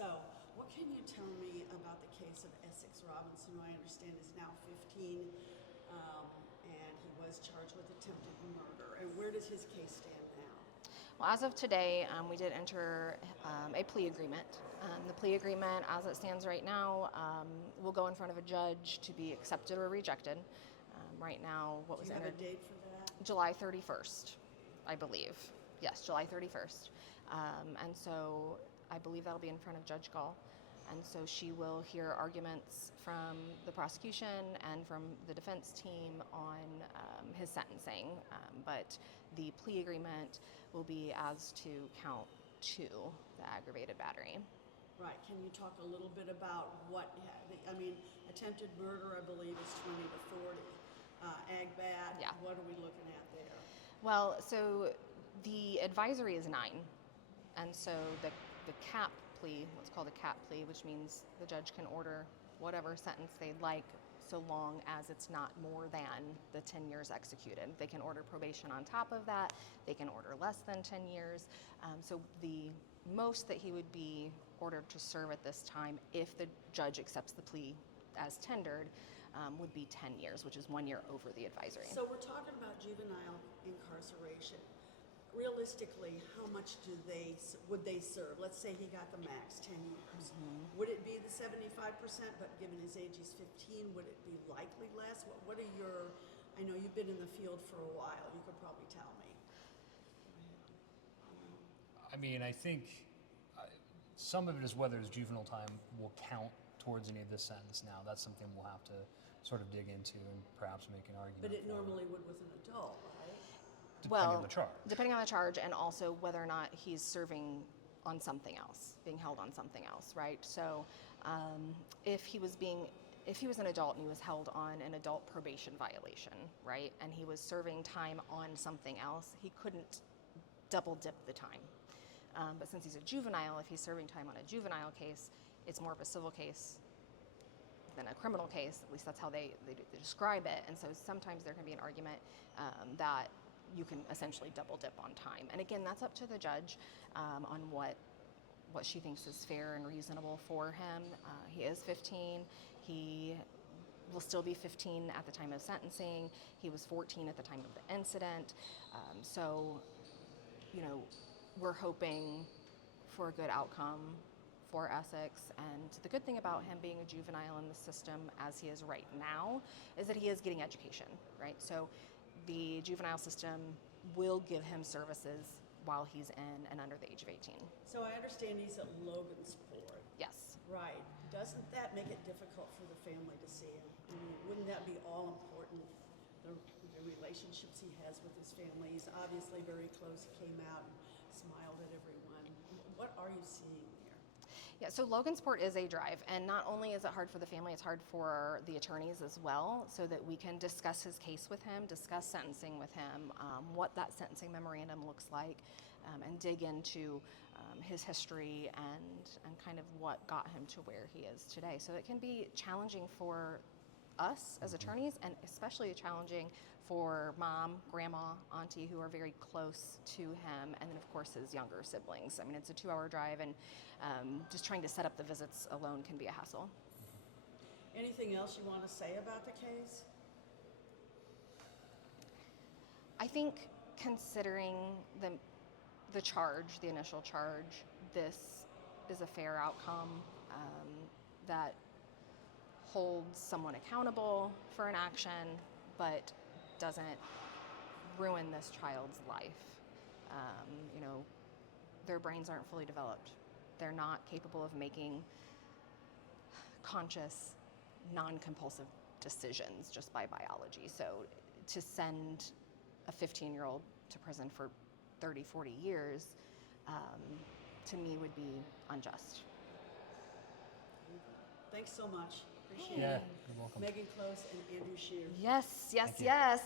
So, what can you tell me about the case of Essix Robinson, who I understand is now 15, and he was charged with attempted murder? And where does his case stand now? Well, as of today, we did enter a plea agreement. The plea agreement, as it stands right now, will go in front of a judge to be accepted or rejected. Right now, what was entered? Do you have a date for that? July 31st, I believe. Yes, July 31st. And so I believe that'll be in front of Judge Gull. And so she will hear arguments from the prosecution and from the defense team on his sentencing. But the plea agreement will be as to count 2, the aggravated battery. Right. Can you talk a little bit about attempted murder, I believe, is 20 to 40. Ag bat, Yeah. What are we looking at there? Well, so the advisory is 9. And so the cap plea, what's called a cap plea, which means the judge can order whatever sentence they'd like so long as it's not more than the 10 years executed. They can order probation on top of that. They can order less than 10 years. So the most that he would be ordered to serve at this time, if the judge accepts the plea as tendered, would be 10 years, which is 1 year over the advisory. So we're talking about juvenile incarceration. Realistically, how much would they serve? Let's say he got the max, 10 years. Mm-hmm. Would it be the 75%, but given his age, he's 15, would it be likely less? What are your, I know you've been in the field for a while, you could probably tell me. I mean, I think some of it is whether his juvenile time will count towards any of this sentence now. That's something we'll have to sort of dig into and perhaps make an argument But it for. normally would with an adult, right? Depending on the charge. Depending on the charge, and also whether or not he's serving on something else, being held on something else, right? So if he was an adult and he was held on an adult probation violation, right, and he was serving time on something else, he couldn't double dip the time. But since he's a juvenile, if he's serving time on a juvenile case, it's more of a civil case than a criminal case. At least that's how they describe it. And so sometimes there can be an argument that you can essentially double dip on time. And again, that's up to the judge on what she thinks is fair and reasonable for him. He is 15. He will still be 15 at the time of sentencing. He was 14 at the time of the incident. So, we're hoping for a good outcome for Essix. And the good thing about him being a juvenile in the system as he is right now is that he is getting education, right? So the juvenile system will give him services while he's in and under the age of 18. So I understand he's at Logansport. Yes. Right. Doesn't that make it difficult for the family to see him? I mean, wouldn't that be all important, the relationships he has with his family? He's obviously very close. He came out and smiled at everyone. What are you seeing there? Yeah, so Logansport is a drive, and not only is it hard for the family, it's hard for the attorneys as well, so that we can discuss his case with him, discuss sentencing with him, what that sentencing memorandum looks like, and dig into his history and kind of what got him to where he is today. So it can be challenging for us as attorneys, and especially challenging for mom, grandma, auntie, who are very close to him, and then of course his younger siblings. I mean, it's a 2-hour drive, and just trying to set up the visits alone can be a hassle. Anything else you want to say about the case? I think considering the charge, the initial charge, this is a fair outcome that holds someone accountable for an action, but doesn't ruin this child's life. Their brains aren't fully developed. They're not capable of making conscious, non-compulsive decisions just by biology. So to send a 15-year-old to prison for 30, 40 years, to me would be unjust. Thanks so much. Appreciate Yeah, it. you're welcome. Megan Close and Andrew Shear. Yes, yes, Thank you. yes.